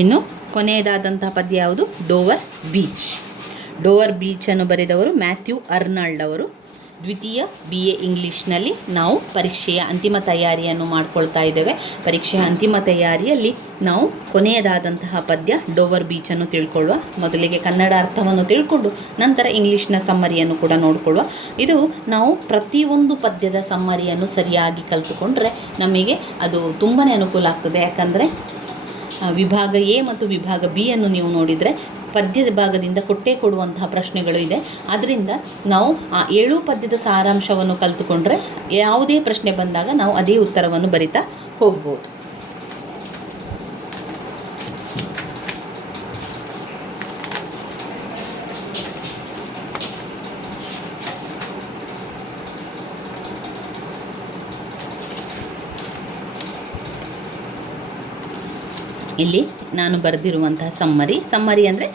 ಇನ್ನು ಕೊನೆಯದಾದಂತಹ ಪದ್ಯ ಯಾವುದು? Dover beach. ಡೋವರ್ ಬೀಚನ್ನು ಬರೆದವರು ಮ್ಯಾಥ್ಯೂ ಅರ್ನಾಲ್ಡ್ ಅವರು. ದ್ವಿತೀಯ BA ಇಂಗ್ಲೀಷ್ನಲ್ಲಿ ನಾವು ಪರೀಕ್ಷೆಯ ಅಂತಿಮ ತಯಾರಿಯನ್ನು ಮಾಡ್ಕೊಳ್ತಾ ಇದ್ದೇವೆ. ಪರೀಕ್ಷೆಯ ಅಂತಿಮ ತಯಾರಿಯಲ್ಲಿ ನಾವು ಕೊನೆಯದಾದಂತಹ ಪದ್ಯ ಡೋವರ್ ಬೀಚನ್ನು ತಿಳ್ಕೊಳ್ಳುವ. ಮೊದಲಿಗೆ ಕನ್ನಡ ಅರ್ಥವನ್ನು ತಿಳ್ಕೊಂಡು ನಂತರ ಇಂಗ್ಲೀಷ್ನ ಸಮ್ಮರಿಯನ್ನು ಕೂಡ ನೋಡಿಕೊಳ್ಳುವ. ಇದು ನಾವು ಪ್ರತಿಯೊಂದು ಪದ್ಯದ ಸಮ್ಮರಿಯನ್ನು ಸರಿಯಾಗಿ ಕಲಿತುಕೊಂಡ್ರೆ ನಮಗೆ ಅದು ತುಂಬಾ ಅನುಕೂಲ ಆಗ್ತದೆ. ಯಾಕಂದರೆ ವಿಭಾಗ A ಮತ್ತು ವಿಭಾಗ B ಅನ್ನು ನೀವು ನೋಡಿದರೆ ಪದ್ಯದ ಭಾಗದಿಂದ ಕೊಟ್ಟೇ ಕೊಡುವಂತಹ ಪ್ರಶ್ನೆಗಳು ಇದೆ. ಆದ್ದರಿಂದ ನಾವು ಆ 7 ಪದ್ಯದ ಸಾರಾಂಶವನ್ನು ಕಲಿತುಕೊಂಡ್ರೆ ಯಾವುದೇ ಪ್ರಶ್ನೆ ಬಂದಾಗ ನಾವು ಅದೇ ಉತ್ತರವನ್ನು ಬರಿತಾ ಹೋಗ್ಬೋದು. ಇಲ್ಲಿ ನಾನು ಬರೆದಿರುವಂತಹ ಸಮ್ಮರಿ ಅಂದರೆ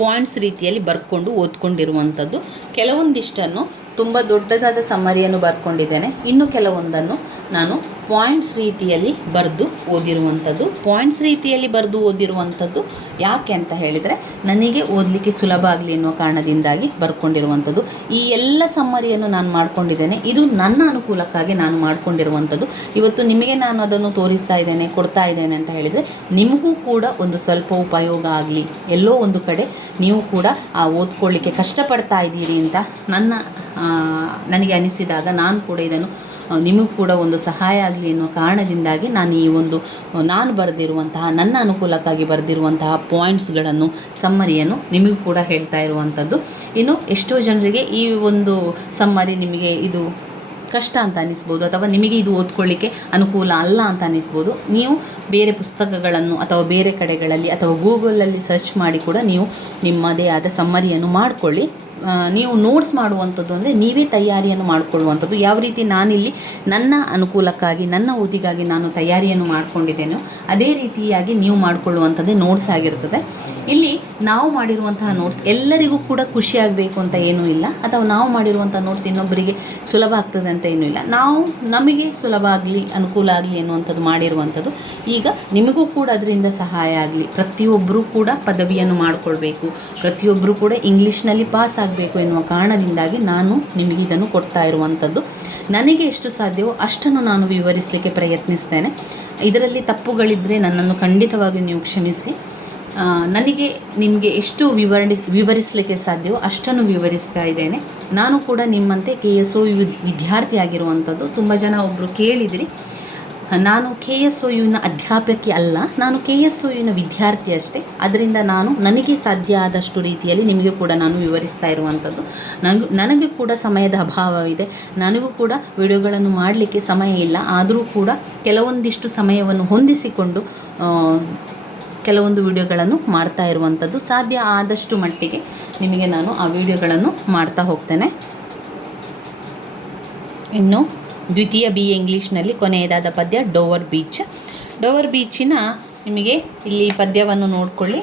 ಪಾಯಿಂಟ್ಸ್ ರೀತಿಯಲ್ಲಿ ಬರ್ಕೊಂಡು ಓದ್ಕೊಂಡಿರುವಂಥದ್ದು. ಕೆಲವೊಂದಿಷ್ಟನ್ನು ತುಂಬ ದೊಡ್ಡದಾದ ಸಮ್ಮರಿಯನ್ನು ಬರ್ಕೊಂಡಿದ್ದೇನೆ. ಇನ್ನು ಕೆಲವೊಂದನ್ನು ನಾನು ಪಾಯಿಂಟ್ಸ್ ರೀತಿಯಲ್ಲಿ ಬರೆದು ಓದಿರುವಂಥದ್ದು. ಪಾಯಿಂಟ್ಸ್ ರೀತಿಯಲ್ಲಿ ಬರೆದು ಓದಿರುವಂಥದ್ದು ಯಾಕೆ ಅಂತ ಹೇಳಿದರೆ ನನಗೆ ಓದಲಿಕ್ಕೆ ಸುಲಭ ಆಗಲಿ ಎನ್ನುವ ಕಾರಣದಿಂದಾಗಿ ಬರ್ಕೊಂಡಿರುವಂಥದ್ದು. ಈ ಎಲ್ಲ ಸಮ್ಮರಿಯನ್ನು ನಾನು ಮಾಡ್ಕೊಂಡಿದ್ದೇನೆ. ಇದು ನನ್ನ ಅನುಕೂಲಕ್ಕಾಗಿ ನಾನು ಮಾಡ್ಕೊಂಡಿರುವಂಥದ್ದು. ಇವತ್ತು ನಿಮಗೆ ನಾನು ಅದನ್ನು ತೋರಿಸ್ತಾ ಇದ್ದೇನೆ, ಕೊಡ್ತಾ ಇದ್ದೇನೆ ಅಂತ ಹೇಳಿದರೆ ನಿಮಗೂ ಕೂಡ ಒಂದು ಸ್ವಲ್ಪ ಉಪಯೋಗ ಆಗಲಿ, ಎಲ್ಲೋ ಒಂದು ಕಡೆ ನೀವು ಕೂಡ ಓದ್ಕೊಳ್ಳಿಕ್ಕೆ ಕಷ್ಟಪಡ್ತಾ ಇದ್ದೀರಿ ಅಂತ ನನಗೆ ಅನಿಸಿದಾಗ ನಾನು ಕೂಡ ಇದನ್ನು ನಿಮಗೂ ಕೂಡ ಒಂದು ಸಹಾಯ ಆಗಲಿ ಎನ್ನುವ ಕಾರಣದಿಂದಾಗಿ ನಾನು ಬರೆದಿರುವಂತಹ ನನ್ನ ಅನುಕೂಲಕ್ಕಾಗಿ ಬರೆದಿರುವಂತಹ ಪಾಯಿಂಟ್ಸ್ಗಳನ್ನು ಸಮ್ಮರಿಯನ್ನು ನಿಮಗೂ ಕೂಡ ಹೇಳ್ತಾ ಇರುವಂಥದ್ದು. ಇನ್ನು ಎಷ್ಟೋ ಜನರಿಗೆ ಈ ಒಂದು ಸಮ್ಮರಿ ನಿಮಗೆ ಇದು ಕಷ್ಟ ಅಂತ ಅನ್ನಿಸ್ಬೋದು, ಅಥವಾ ನಿಮಗೆ ಇದು ಓದ್ಕೊಳ್ಳಿಕ್ಕೆ ಅನುಕೂಲ ಅಲ್ಲ ಅಂತ ಅನ್ನಿಸ್ಬೋದು. ನೀವು ಬೇರೆ ಪುಸ್ತಕಗಳನ್ನು ಅಥವಾ ಬೇರೆ ಕಡೆಗಳಲ್ಲಿ ಅಥವಾ ಗೂಗಲಲ್ಲಿ ಸರ್ಚ್ ಮಾಡಿ ಕೂಡ ನೀವು ನಿಮ್ಮದೇ ಆದ ಸಮ್ಮರಿಯನ್ನು ಮಾಡಿಕೊಳ್ಳಿ. ನೀವು ನೋಟ್ಸ್ ಮಾಡುವಂಥದ್ದು ಅಂದರೆ ನೀವೇ ತಯಾರಿಯನ್ನು ಮಾಡಿಕೊಳ್ಳುವಂಥದ್ದು. ಯಾವ ರೀತಿ ನಾನಿಲ್ಲಿ ನನ್ನ ಅನುಕೂಲಕ್ಕಾಗಿ ನನ್ನ ಓದಿಗಾಗಿ ನಾನು ತಯಾರಿಯನ್ನು ಮಾಡಿಕೊಂಡಿದ್ದೇನೋ ಅದೇ ರೀತಿಯಾಗಿ ನೀವು ಮಾಡಿಕೊಳ್ಳುವಂಥದ್ದೇ ನೋಟ್ಸ್ ಆಗಿರ್ತದೆ. ಇಲ್ಲಿ ನಾವು ಮಾಡಿರುವಂತಹ ನೋಟ್ಸ್ ಎಲ್ಲರಿಗೂ ಕೂಡ ಖುಷಿಯಾಗಬೇಕು ಅಂತ ಏನೂ ಇಲ್ಲ, ಅಥವಾ ನಾವು ಮಾಡಿರುವಂಥ ನೋಟ್ಸ್ ಇನ್ನೊಬ್ಬರಿಗೆ ಸುಲಭ ಆಗ್ತದೆ ಅಂತ ಏನೂ ಇಲ್ಲ. ನಮಗೆ ಸುಲಭ ಆಗಲಿ, ಅನುಕೂಲ ಆಗಲಿ ಎನ್ನುವಂಥದ್ದು ಮಾಡಿರುವಂಥದ್ದು. ಈಗ ನಿಮಗೂ ಕೂಡ ಅದರಿಂದ ಸಹಾಯ ಆಗಲಿ. ಪ್ರತಿಯೊಬ್ಬರೂ ಕೂಡ ಪದವಿಯನ್ನು ಮಾಡಿಕೊಳ್ಬೇಕು, ಪ್ರತಿಯೊಬ್ಬರೂ ಕೂಡ ಇಂಗ್ಲೀಷ್ನಲ್ಲಿ ಪಾಸ್ ಆಗಬೇಕು ಎನ್ನುವ ಕಾರಣದಿಂದಾಗಿ ನಾನು ನಿಮಗೆ ಇದನ್ನು ಕೊಡ್ತಾ ಇರುವಂಥದ್ದು. ನನಗೆ ಎಷ್ಟು ಸಾಧ್ಯವೋ ಅಷ್ಟನ್ನು ನಾನು ವಿವರಿಸಲಿಕ್ಕೆ ಪ್ರಯತ್ನಿಸ್ತೇನೆ. ಇದರಲ್ಲಿ ತಪ್ಪುಗಳಿದ್ದರೆ ನನ್ನನ್ನು ಖಂಡಿತವಾಗಿ ನೀವು ಕ್ಷಮಿಸಿ. ನನಗೆ ನಿಮಗೆ ಎಷ್ಟು ವಿವರಿಸಲಿಕ್ಕೆ ಸಾಧ್ಯವೋ ಅಷ್ಟನ್ನು ವಿವರಿಸ್ತಾ ಇದ್ದೇನೆ. ನಾನು ಕೂಡ ನಿಮ್ಮಂತೆ KSOU ವಿದ್ಯಾರ್ಥಿಯಾಗಿರುವಂಥದ್ದು. ತುಂಬ ಜನ ಒಬ್ಬರು ಕೇಳಿದಿರಿ, ನಾನು KSOUನ ಅಧ್ಯಾಪಕಿ ಅಲ್ಲ, ನಾನು KSOUನ ವಿದ್ಯಾರ್ಥಿ ಅಷ್ಟೇ. ಅದರಿಂದ ನನಗೆ ಸಾಧ್ಯ ಆದಷ್ಟು ರೀತಿಯಲ್ಲಿ ನಿಮಗೆ ಕೂಡ ನಾನು ವಿವರಿಸ್ತಾ ಇರುವಂಥದ್ದು. ನನಗೆ ಕೂಡ ಸಮಯದ ಅಭಾವವಿದೆ, ನನಗೂ ಕೂಡ ವಿಡಿಯೋಗಳನ್ನು ಮಾಡಲಿಕ್ಕೆ ಸಮಯ ಇಲ್ಲ. ಆದರೂ ಕೂಡ ಕೆಲವೊಂದಿಷ್ಟು ಸಮಯವನ್ನು ಹೊಂದಿಸಿಕೊಂಡು ಕೆಲವೊಂದು ವಿಡಿಯೋಗಳನ್ನು ಮಾಡ್ತಾ ಇರುವಂಥದ್ದು. ಸಾಧ್ಯ ಆದಷ್ಟು ಮಟ್ಟಿಗೆ ನಿಮಗೆ ನಾನು ಆ ವಿಡಿಯೋಗಳನ್ನು ಮಾಡ್ತಾ ಹೋಗ್ತೇನೆ. ಇನ್ನು ದ್ವಿತೀಯ BA ಇಂಗ್ಲೀಷ್ನಲ್ಲಿ ಕೊನೆಯದಾದ ಪದ್ಯ ಡೋವರ್ ಬೀಚ್. ಡೋವರ್ ಬೀಚಿನ ನಿಮಗೆ ಇಲ್ಲಿ ಪದ್ಯವನ್ನು ನೋಡಿಕೊಳ್ಳಿ.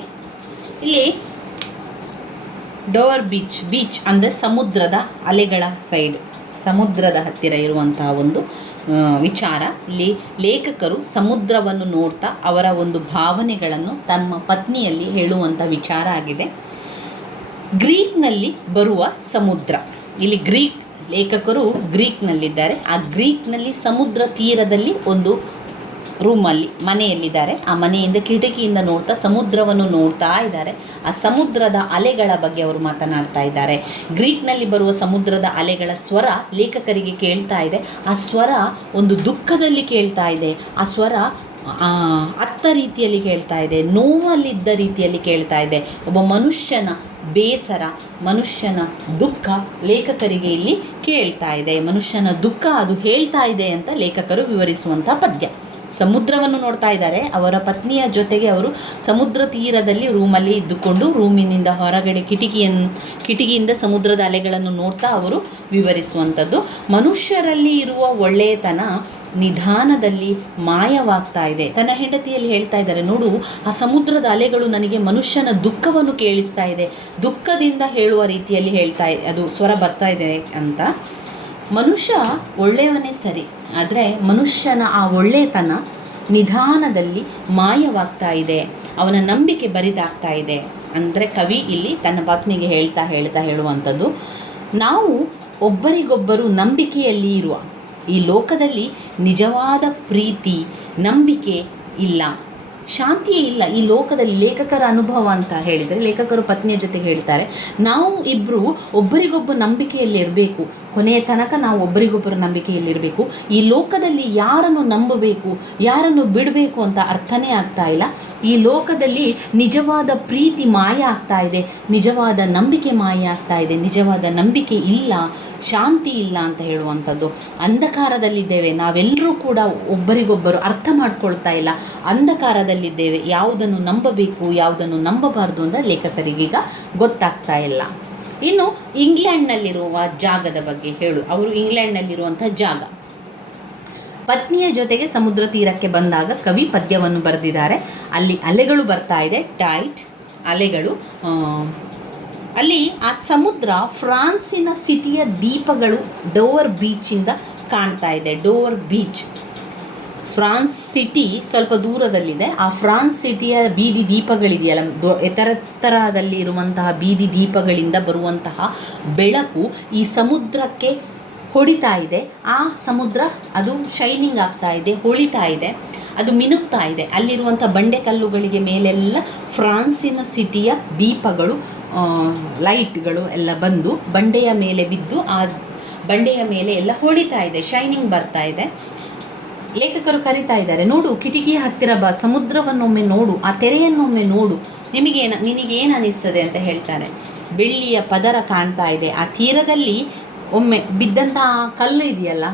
ಇಲ್ಲಿ ಡೋವರ್ ಬೀಚ್ ಅಂದರೆ ಸಮುದ್ರದ ಅಲೆಗಳ ಸೈಡ್, ಸಮುದ್ರದ ಹತ್ತಿರ ಇರುವಂತಹ ಒಂದು ವಿಚಾರ. ಇಲ್ಲಿ ಲೇಖಕರು ಸಮುದ್ರವನ್ನು ನೋಡ್ತಾ ಅವರ ಒಂದು ಭಾವನೆಗಳನ್ನು ತಮ್ಮ ಪತ್ನಿಯಲ್ಲಿ ಹೇಳುವಂಥ ವಿಚಾರ ಆಗಿದೆ. ಗ್ರೀಕ್ನಲ್ಲಿ ಬರುವ ಸಮುದ್ರ. ಇಲ್ಲಿ ಲೇಖಕರು ಗ್ರೀಕ್ನಲ್ಲಿದ್ದಾರೆ. ಆ ಗ್ರೀಕ್ನಲ್ಲಿ ಸಮುದ್ರ ತೀರದಲ್ಲಿ ಒಂದು ರೂಮಲ್ಲಿ ಮನೆಯಲ್ಲಿದ್ದಾರೆ. ಆ ಮನೆಯಿಂದ ಕಿಟಕಿಯಿಂದ ನೋಡ್ತಾ ಸಮುದ್ರವನ್ನು ನೋಡ್ತಾ ಇದ್ದಾರೆ. ಆ ಸಮುದ್ರದ ಅಲೆಗಳ ಬಗ್ಗೆ ಅವರು ಮಾತನಾಡ್ತಾ ಇದ್ದಾರೆ. ಗ್ರೀಕ್ನಲ್ಲಿ ಬರುವ ಸಮುದ್ರದ ಅಲೆಗಳ ಸ್ವರ ಲೇಖಕರಿಗೆ ಕೇಳ್ತಾ ಇದೆ. ಆ ಸ್ವರ ಒಂದು ದುಃಖದಲ್ಲಿ ಕೇಳ್ತಾ ಇದೆ. ಆ ಸ್ವರ ಅತ್ತ ರೀತಿಯಲ್ಲಿ ಕೇಳ್ತಾ ಇದೆ, ನೋವಲ್ಲಿದ್ದ ರೀತಿಯಲ್ಲಿ ಕೇಳ್ತಾ ಇದೆ. ಒಬ್ಬ ಮನುಷ್ಯನ ಬೇಸರ, ಮನುಷ್ಯನ ದುಃಖ ಲೇಖಕರಿಗೆ ಇಲ್ಲಿ ಕೇಳ್ತಾ ಇದೆ. ಮನುಷ್ಯನ ದುಃಖ ಅದು ಹೇಳ್ತಾ ಇದೆ ಅಂತ ಲೇಖಕರು ವಿವರಿಸುವಂಥ ಪದ್ಯ. ಸಮುದ್ರವನ್ನು ನೋಡ್ತಾ ಇದ್ದಾರೆ. ಅವರ ಪತ್ನಿಯ ಜೊತೆಗೆ ಅವರು ಸಮುದ್ರ ತೀರದಲ್ಲಿ ರೂಮಲ್ಲಿ ಇದ್ದುಕೊಂಡು ರೂಮಿನಿಂದ ಹೊರಗಡೆ ಕಿಟಕಿಯಿಂದ ಸಮುದ್ರದ ಅಲೆಗಳನ್ನು ನೋಡ್ತಾ ಅವರು ವಿವರಿಸುವಂಥದ್ದು. ಮನುಷ್ಯರಲ್ಲಿ ಇರುವ ಒಳ್ಳೆಯತನ ನಿಧಾನದಲ್ಲಿ ಮಾಯವಾಗ್ತಾ ಇದೆ. ತನ್ನ ಹೆಂಡತಿಯಲ್ಲಿ ಹೇಳ್ತಾ ಇದ್ದಾರೆ, ನೋಡು ಆ ಸಮುದ್ರದ ಅಲೆಗಳು ನನಗೆ ಮನುಷ್ಯನ ದುಃಖವನ್ನು ಕೇಳಿಸ್ತಾ ಇದೆ, ದುಃಖದಿಂದ ಹೇಳುವ ರೀತಿಯಲ್ಲಿ ಹೇಳ್ತಾ ಇದೆ, ಅದು ಸ್ವರ ಬರ್ತಾ ಇದೆ ಅಂತ. ಮನುಷ್ಯ ಒಳ್ಳೆಯವನೇ ಸರಿ, ಆದರೆ ಮನುಷ್ಯನ ಆ ಒಳ್ಳೆಯತನ ನಿಧಾನದಲ್ಲಿ ಮಾಯವಾಗ್ತಾ ಇದೆ, ಅವನ ನಂಬಿಕೆ ಬರಿದಾಗ್ತಾ ಇದೆ. ಅಂದರೆ ಕವಿ ಇಲ್ಲಿ ತನ್ನ ಪತ್ನಿಗೆ ಹೇಳ್ತಾ ಹೇಳುವಂಥದ್ದು, ನಾವು ಒಬ್ಬರಿಗೊಬ್ಬರು ನಂಬಿಕೆಯಲ್ಲಿ ಇರುವ ಈ ಲೋಕದಲ್ಲಿ ನಿಜವಾದ ಪ್ರೀತಿ, ನಂಬಿಕೆ ಇಲ್ಲ, ಶಾಂತಿಯೇ ಇಲ್ಲ ಈ ಲೋಕದಲ್ಲಿ. ಲೇಖಕರ ಅನುಭವ ಅಂತ ಹೇಳಿದರೆ, ಲೇಖಕರು ಪತ್ನಿಯ ಜೊತೆಗೆ ಹೇಳ್ತಾರೆ, ನಾವು ಇಬ್ಬರು ಒಬ್ಬರಿಗೊಬ್ಬರು ನಂಬಿಕೆಯಲ್ಲಿರಬೇಕು, ಕೊನೆಯ ತನಕ ನಾವು ಒಬ್ಬರಿಗೊಬ್ಬರು ನಂಬಿಕೆಯಲ್ಲಿರಬೇಕು. ಈ ಲೋಕದಲ್ಲಿ ಯಾರನ್ನು ನಂಬಬೇಕು, ಯಾರನ್ನು ಬಿಡಬೇಕು ಅಂತ ಅರ್ಥನೇ ಆಗ್ತಾ ಇಲ್ಲ. ಈ ಲೋಕದಲ್ಲಿ ನಿಜವಾದ ಪ್ರೀತಿ ಮಾಯ ಆಗ್ತಾ ಇದೆ, ನಿಜವಾದ ನಂಬಿಕೆ ಮಾಯ ಆಗ್ತಾ ಇದೆ, ನಿಜವಾದ ನಂಬಿಕೆ ಇಲ್ಲ, ಶಾಂತಿ ಇಲ್ಲ ಅಂತ ಹೇಳುವಂಥದ್ದು. ಅಂಧಕಾರದಲ್ಲಿದ್ದೇವೆ ನಾವೆಲ್ಲರೂ ಕೂಡ, ಒಬ್ಬರಿಗೊಬ್ಬರು ಅರ್ಥ ಮಾಡ್ಕೊಳ್ತಾ ಇಲ್ಲ, ಅಂಧಕಾರದಲ್ಲಿದ್ದೇವೆ. ಯಾವುದನ್ನು ನಂಬಬೇಕು, ಯಾವುದನ್ನು ನಂಬಬಾರ್ದು ಅಂತ ಲೇಖಕರಿಗೀಗ ಗೊತ್ತಾಗ್ತಾ ಇಲ್ಲ. ಇನ್ನು ಇಂಗ್ಲೆಂಡ್ನಲ್ಲಿರುವ ಜಾಗದ ಬಗ್ಗೆ ಅವರು ಇಂಗ್ಲೆಂಡ್ನಲ್ಲಿರುವಂಥ ಜಾಗ. ಪತ್ನಿಯ ಜೊತೆಗೆ ಸಮುದ್ರ ತೀರಕ್ಕೆ ಬಂದಾಗ ಕವಿ ಪದ್ಯವನ್ನು ಬರೆದಿದ್ದಾರೆ. ಅಲ್ಲಿ ಅಲೆಗಳು ಬರ್ತಾ ಇದೆ, ಟೈಟ್ ಅಲೆಗಳು. ಅಲ್ಲಿ ಆ ಸಮುದ್ರ ಫ್ರಾನ್ಸಿನ ಸಿಟಿಯ ದೀಪಗಳು ಡೋವರ್ ಬೀಚಿಂದ ಕಾಣ್ತಾ ಇದೆ. ಡೋವರ್ ಬೀಚ್, ಫ್ರಾನ್ಸ್ ಸಿಟಿ ಸ್ವಲ್ಪ ದೂರದಲ್ಲಿದೆ. ಆ ಫ್ರಾನ್ಸ್ ಸಿಟಿಯ ಬೀದಿ ದೀಪಗಳಿದೆಯಲ್ಲ, ಎತ್ತರದಲ್ಲಿ ಇರುವಂತಹ ಬೀದಿ ದೀಪಗಳಿಂದ ಬರುವಂತಹ ಬೆಳಕು ಈ ಸಮುದ್ರಕ್ಕೆ ಹೊಡಿತಾ ಇದೆ. ಆ ಸಮುದ್ರ ಅದು ಶೈನಿಂಗ್ ಆಗ್ತಾ ಇದೆ, ಹೊಳಿತಾ ಇದೆ, ಅದು ಮಿನುಗ್ತಾ ಇದೆ. ಅಲ್ಲಿರುವಂಥ ಬಂಡೆಕಲ್ಲುಗಳಿಗೆ ಮೇಲೆಲ್ಲ ಫ್ರಾನ್ಸಿನ ಸಿಟಿಯ ದೀಪಗಳು, ಲೈಟ್ಗಳು ಎಲ್ಲ ಬಂದು ಬಂಡೆಯ ಮೇಲೆ ಬಿದ್ದು ಆ ಬಂಡೆಯ ಮೇಲೆ ಎಲ್ಲ ಹೊಳಿತಾ ಇದೆ, ಶೈನಿಂಗ್ ಬರ್ತಾ ಇದೆ. ಲೇಖಕರು ಕರೀತಾ ಇದ್ದಾರೆ, ನೋಡು ಕಿಟಕಿಯ ಹತ್ತಿರ ಬಾ, ಸಮುದ್ರವನ್ನೊಮ್ಮೆ ನೋಡು, ಆ ತೆರೆಯನ್ನೊಮ್ಮೆ ನೋಡು, ನಿನಗೇನು ಅನಿಸ್ತದೆ ಅಂತ ಹೇಳ್ತಾರೆ. ಬೆಳ್ಳಿಯ ಪದರ ಕಾಣ್ತಾ ಇದೆ. ಆ ತೀರದಲ್ಲಿ ಒಮ್ಮೆ ಬಿದ್ದಂಥ ಕಲ್ಲು ಇದೆಯಲ್ಲ,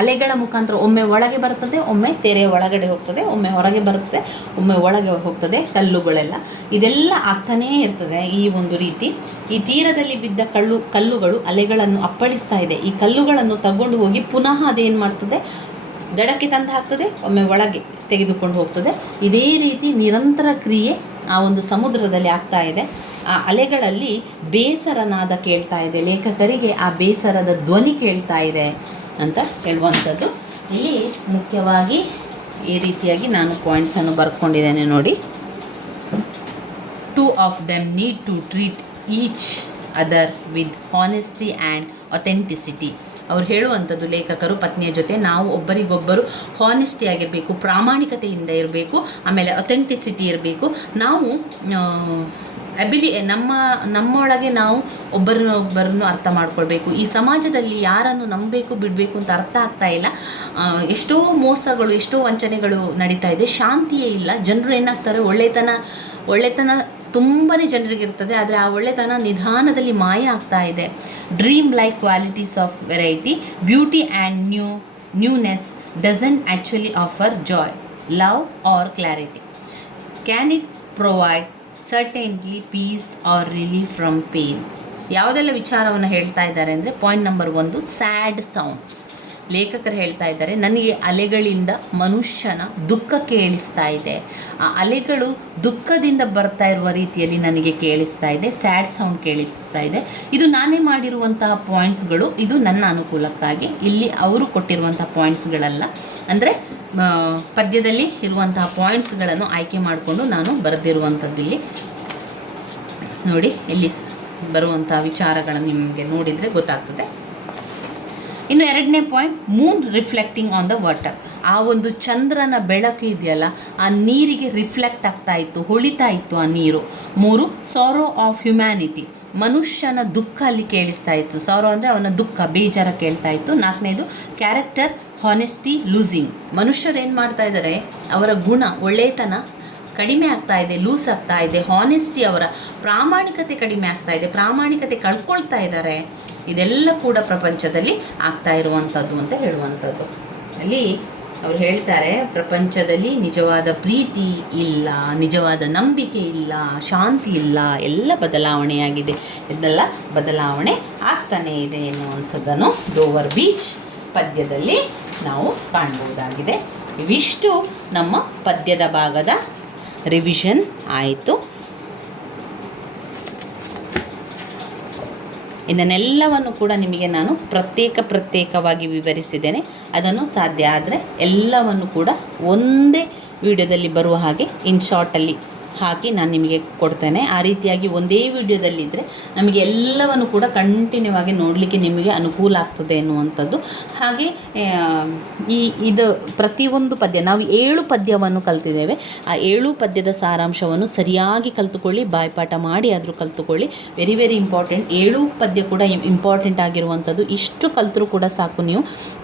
ಅಲೆಗಳ ಮುಖಾಂತರ ಒಮ್ಮೆ ಒಳಗೆ ಬರ್ತದೆ, ಒಮ್ಮೆ ತೆರೆಯ ಒಳಗಡೆ ಹೋಗ್ತದೆ, ಒಮ್ಮೆ ಹೊರಗೆ ಬರ್ತದೆ, ಒಮ್ಮೆ ಒಳಗೆ ಹೋಗ್ತದೆ ಕಲ್ಲುಗಳೆಲ್ಲ. ಇದೆಲ್ಲ ಆಗ್ತಾನೇ ಇರ್ತದೆ ಈ ಒಂದು ರೀತಿ. ಈ ತೀರದಲ್ಲಿ ಬಿದ್ದ ಕಲ್ಲುಗಳು ಅಲೆಗಳನ್ನು ಅಪ್ಪಳಿಸ್ತಾ ಇದೆ. ಈ ಕಲ್ಲುಗಳನ್ನು ತಗೊಂಡು ಹೋಗಿ ಪುನಃ ಅದೇನು ಮಾಡ್ತದೆ, ದಡಕ್ಕೆ ತಂದು ಹಾಕ್ತದೆ, ಒಮ್ಮೆ ಒಳಗೆ ತೆಗೆದುಕೊಂಡು ಹೋಗ್ತದೆ. ಇದೇ ರೀತಿ ನಿರಂತರ ಕ್ರಿಯೆ ಆ ಒಂದು ಸಮುದ್ರದಲ್ಲಿ ಆಗ್ತಾ ಇದೆ. ಆ ಅಲೆಗಳಲ್ಲಿ ಬೇಸರನಾದ ಕೇಳ್ತಾ ಇದೆ, ಲೇಖಕರಿಗೆ ಆ ಬೇಸರದ ಧ್ವನಿ ಕೇಳ್ತಾ ಇದೆ ಅಂತ ಹೇಳುವಂಥದ್ದು. ಇಲ್ಲಿ ಮುಖ್ಯವಾಗಿ ಈ ರೀತಿಯಾಗಿ ನಾನು ಪಾಯಿಂಟ್ಸನ್ನು ಬರ್ಕೊಂಡಿದ್ದೇನೆ ನೋಡಿ. 2 of them need to treat each other with honesty and authenticity. ಅವ್ರು ಹೇಳುವಂಥದ್ದು, ಲೇಖಕರು ಪತ್ನಿಯ ಜೊತೆ ನಾವು ಒಬ್ಬರಿಗೊಬ್ಬರು ಹಾನೆಸ್ಟಿ ಆಗಿರಬೇಕು, ಪ್ರಾಮಾಣಿಕತೆಯಿಂದ ಇರಬೇಕು, ಆಮೇಲೆ ಅಥೆಂಟಿಸಿಟಿ ಇರಬೇಕು. ನಾವು ನಮ್ಮೊಳಗೆ ನಾವು ಒಬ್ಬರನ್ನೊಬ್ಬರನ್ನು ಅರ್ಥ ಮಾಡ್ಕೊಳ್ಬೇಕು. ಈ ಸಮಾಜದಲ್ಲಿ ಯಾರನ್ನು ನಂಬಬೇಕು ಬಿಡಬೇಕು ಅಂತ ಅರ್ಥ ಆಗ್ತಾ ಇಲ್ಲ. ಎಷ್ಟೋ ಮೋಸಗಳು, ಎಷ್ಟೋ ವಂಚನೆಗಳು ನಡೀತಾ ಇದೆ, ಶಾಂತಿಯೇ ಇಲ್ಲ. ಜನರು ಏನಾಗ್ತಾರೆ, ಒಳ್ಳೆತನ ತುಂಬಾ ಜನರಿಗಿರ್ತದೆ, ಆದರೆ ಆ ಒಳ್ಳೆತನ ನಿಧಾನದಲ್ಲಿ ಮಾಯ ಆಗ್ತಾ ಇದೆ. Dream like qualities of variety, beauty and newness doesn't actually offer joy, love or clarity. Can it provide certainly peace or relief from pain? ಯಾವುದೆಲ್ಲ ವಿಚಾರವನ್ನು ಹೇಳ್ತಾ ಇದ್ದಾರೆ ಅಂದರೆ, ಪಾಯಿಂಟ್ ನಂಬರ್ 1, ಸ್ಯಾಡ್ ಸೌಂಡ್. ಲೇಖಕರು ಹೇಳ್ತಾ ಇದ್ದಾರೆ, ನನಗೆ ಅಲೆಗಳಿಂದ ಮನುಷ್ಯನ ದುಃಖ ಕೇಳಿಸ್ತಾ ಇದೆ. ಆ ಅಲೆಗಳು ದುಃಖದಿಂದ ಬರ್ತಾ ಇರುವ ರೀತಿಯಲ್ಲಿ ನನಗೆ ಕೇಳಿಸ್ತಾ ಇದೆ, ಸ್ಯಾಡ್ ಸೌಂಡ್ ಕೇಳಿಸ್ತಾ ಇದೆ. ಇದು ನಾನೇ ಮಾಡಿರುವಂತಹ ಪಾಯಿಂಟ್ಸ್ಗಳು, ಇದು ನನ್ನ ಅನುಕೂಲಕ್ಕಾಗಿ. ಇಲ್ಲಿ ಅವರು ಕೊಟ್ಟಿರುವಂಥ ಪಾಯಿಂಟ್ಸ್ಗಳಲ್ಲ, ಅಂದರೆ ಪದ್ಯದಲ್ಲಿ ಇರುವಂತಹ ಪಾಯಿಂಟ್ಸ್ಗಳನ್ನು ಆಯ್ಕೆ ಮಾಡಿಕೊಂಡು ನಾನು ಬರೆದಿರುವಂಥದ್ದಿಲ್ಲಿ ನೋಡಿ. ಇಲ್ಲಿ ಬರುವಂಥ ವಿಚಾರಗಳನ್ನು ನಿಮಗೆ ನೋಡಿದರೆ ಗೊತ್ತಾಗ್ತದೆ. ಇನ್ನು 2ನೇ point, Moon reflecting on the water. ಆ ಒಂದು ಚಂದ್ರನ ಬೆಳಕು ಇದೆಯಲ್ಲ, ಆ ನೀರಿಗೆ ರಿಫ್ಲೆಕ್ಟ್ ಆಗ್ತಾ ಇತ್ತು, ಹೊಳಿತಾ ಇತ್ತು ಆ ನೀರು. 3, ಸಾರೋ ಆಫ್ ಹ್ಯುಮ್ಯಾನಿಟಿ. ಮನುಷ್ಯನ ದುಃಖ ಅಲ್ಲಿ ಕೇಳಿಸ್ತಾ ಇತ್ತು. ಸಾರೋ ಅಂದರೆ ಅವನ ದುಃಖ, ಬೇಜಾರ ಕೇಳ್ತಾ ಇತ್ತು. 4ನೇದು, ಕ್ಯಾರೆಕ್ಟರ್ ಹಾನೆಸ್ಟಿ ಲೂಸಿಂಗ್. ಮನುಷ್ಯರು ಏನು ಮಾಡ್ತಾ ಇದ್ದಾರೆ, ಅವರ ಗುಣ, ಒಳ್ಳೆಯತನ ಕಡಿಮೆ ಆಗ್ತಾ ಇದೆ, ಲೂಸ್ ಆಗ್ತಾ ಇದೆ. ಹಾನೆಸ್ಟಿ, ಅವರ ಪ್ರಾಮಾಣಿಕತೆ ಕಡಿಮೆ ಆಗ್ತಾ ಇದೆ, ಪ್ರಾಮಾಣಿಕತೆ ಕಳ್ಕೊಳ್ತಾ ಇದ್ದಾರೆ. ಇದೆಲ್ಲ ಕೂಡ ಪ್ರಪಂಚದಲ್ಲಿ ಆಗ್ತಾ ಇರುವಂಥದ್ದು ಅಂತ ಹೇಳುವಂಥದ್ದು. ಅಲ್ಲಿ ಅವ್ರು ಹೇಳ್ತಾರೆ, ಪ್ರಪಂಚದಲ್ಲಿ ನಿಜವಾದ ಪ್ರೀತಿ ಇಲ್ಲ, ನಿಜವಾದ ನಂಬಿಕೆ ಇಲ್ಲ, ಶಾಂತಿ ಇಲ್ಲ, ಎಲ್ಲ ಬದಲಾವಣೆಯಾಗಿದೆ, ಇದೆಲ್ಲ ಬದಲಾವಣೆ ಆಗ್ತಾನೇ ಇದೆ ಎನ್ನುವಂಥದ್ದನ್ನು ಡೋವರ್ ಬೀಚ್ ಪದ್ಯದಲ್ಲಿ ನಾವು ಕಾಣಬಹುದಾಗಿದೆ. ಇವಿಷ್ಟು ನಮ್ಮ ಪದ್ಯದ ಭಾಗದ ರಿವಿಷನ್ ಆಯಿತು. ಇದನ್ನೆಲ್ಲವನ್ನು ಕೂಡ ನಿಮಗೆ ನಾನು ಪ್ರತ್ಯೇಕವಾಗಿ ವಿವರಿಸಿದ್ದೇನೆ. ಅದನ್ನು ಸಾಧ್ಯ ಆದರೆ ಎಲ್ಲವನ್ನು ಕೂಡ ಒಂದೇ ವಿಡಿಯೋದಲ್ಲಿ ಬರುವ ಹಾಗೆ ಇನ್ ಶಾರ್ಟಲ್ಲಿ ಹಾಕಿ ನಾನು ನಿಮಗೆ ಕೊಡ್ತೇನೆ. ಆ ರೀತಿಯಾಗಿ ಒಂದೇ ವಿಡಿಯೋದಲ್ಲಿದ್ದರೆ ನಮಗೆ ಎಲ್ಲವನ್ನು ಕೂಡ ಕಂಟಿನ್ಯೂ ಆಗಿ ನೋಡಲಿಕ್ಕೆ ನಿಮಗೆ ಅನುಕೂಲ ಆಗ್ತದೆ ಎನ್ನುವಂಥದ್ದು. ಹಾಗೆ ಇದು ಪ್ರತಿಯೊಂದು ಪದ್ಯ ನಾವು 7 ಪದ್ಯವನ್ನು ಕಲ್ತಿದ್ದೇವೆ. ಆ 7 ಪದ್ಯದ ಸಾರಾಂಶವನ್ನು ಸರಿಯಾಗಿ ಕಲ್ತುಕೊಳ್ಳಿ, ಬಾಯ್ಪಾಠ ಮಾಡಿ ಆದರೂ ಕಲ್ತುಕೊಳ್ಳಿ. Very very important. 7 ಪದ್ಯ ಕೂಡ ಇಂಪಾರ್ಟೆಂಟ್ ಆಗಿರುವಂಥದ್ದು. ಇಷ್ಟು ಕಲ್ತರೂ ಕೂಡ ಸಾಕು ನೀವು.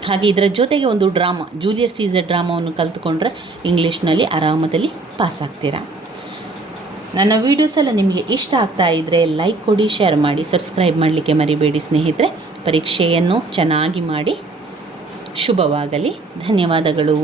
ಹಾಗೆ ಇದರ ಜೊತೆಗೆ ಒಂದು ಡ್ರಾಮಾ, ಜೂಲಿಯಸ್ ಸೀಸರ್ ಡ್ರಾಮಾವನ್ನು ಕಲ್ತುಕೊಂಡ್ರೆ ಇಂಗ್ಲೀಷ್ನಲ್ಲಿ ಆರಾಮದಲ್ಲಿ ಪಾಸ್ ಆಗ್ತೀರಾ. ನನ್ನ ವೀಡಿಯೋಸ್ ಎಲ್ಲ ನಿಮಗೆ ಇಷ್ಟ ಆಗ್ತಾ ಇದ್ದರೆ ಲೈಕ್ ಕೊಡಿ, ಶೇರ್ ಮಾಡಿ, ಸಬ್ಸ್ಕ್ರೈಬ್ ಮಾಡಲಿಕ್ಕೆ ಮರಿಬೇಡಿ ಸ್ನೇಹಿತರೆ. ಪರೀಕ್ಷೆಯನ್ನು ಚೆನ್ನಾಗಿ ಮಾಡಿ. ಶುಭವಾಗಲಿ. ಧನ್ಯವಾದಗಳು.